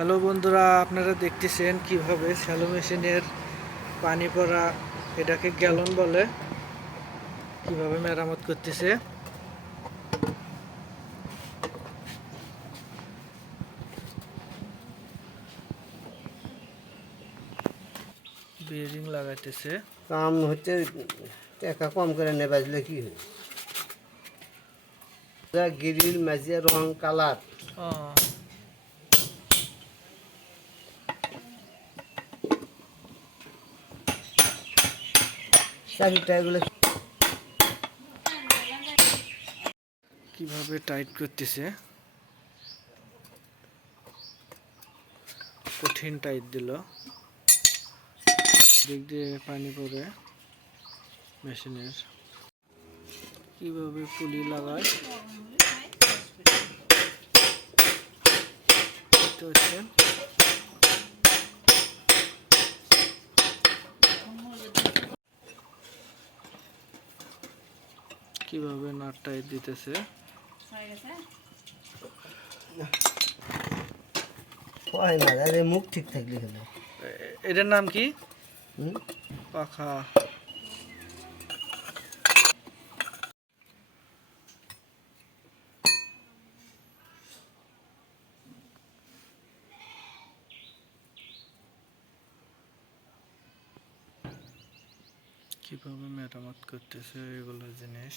Hello বন্ধুরা আপনারা দেখতেছেন কীভাবে শ্যালো মেশিনের পানি পড়া এটাকে গ্যালন বলে কীভাবে মেরামত করতেছে। বেরিং লাগাইতেছে। কাম হচ্ছে টাকা কম করে নে বাজলে কি হয়? গিরিল মাঝে রং কালার। কীভাবে টাইট করতেছে? কঠিন টাইট দিল। দিক দিয়ে পানি পড়ে মেশিনের। কীভাবে পুলি লাগায়? দেখতে পাচ্ছেন কীভাবে নাট টাইট দিতেছে? হয় মুখ ঠিক থাকলে হলো এটার নাম কি? পাখা। কীভাবে মেরামত করতেছে এগুলো জিনিস?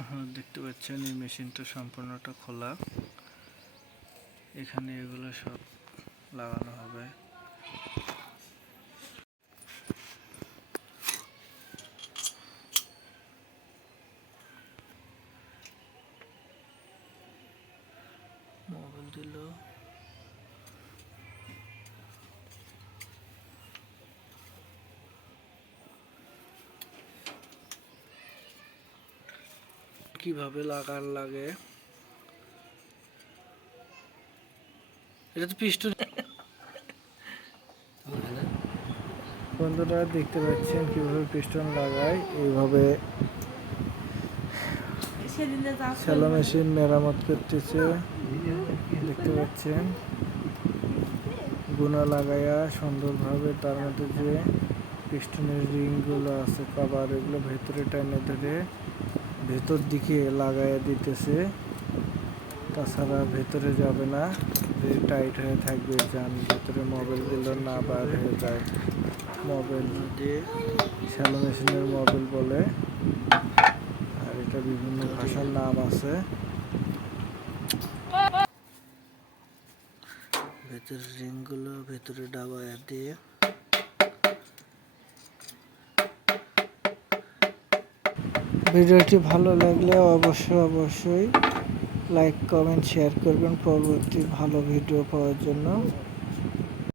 আপনারা দেখতে পাচ্ছেন, এই মেশিনটা সম্পূর্ণটা খোলা। এখানে এগুলো সব লাগানো হবে। মোবাইল দিল। কীভাবে লাগার লাগে? এটা তো পিস্টন বন্ধুরা দেখতে পাচ্ছেন কীভাবে পিস্টন লাগায়। এইভাবে শ্যালো মেশিন মেরামত করতেছে। দেখতে পাচ্ছেন। গুনা লাগাইয়া সুন্দরভাবে তার মধ্যে যে পিস্টনের রিংগুলো আছে কভার এগুলো ভেতরে টাইনে ধরে ভেতর দিকে লাগাইয়া দিতেছে। তাছাড়া ভেতরে যাবে না, যে টাইট হয়ে থাকবে, যান, ভেতরে মোবাইলগুলো না বার হয়ে যায়। মোবাইল শ্যালো মেশিনের মোবাইল বলে, আর এটা বিভিন্ন ভাষার নাম আছে। ভেতরের রিংগুলো ভেতরে ডাবায়া দিয়ে ভিডিওটি ভালো লাগলে অবশ্যই অবশ্যই লাইক কমেন্ট শেয়ার করবেন পরবর্তী ভালো ভিডিও পাওয়ার জন্য।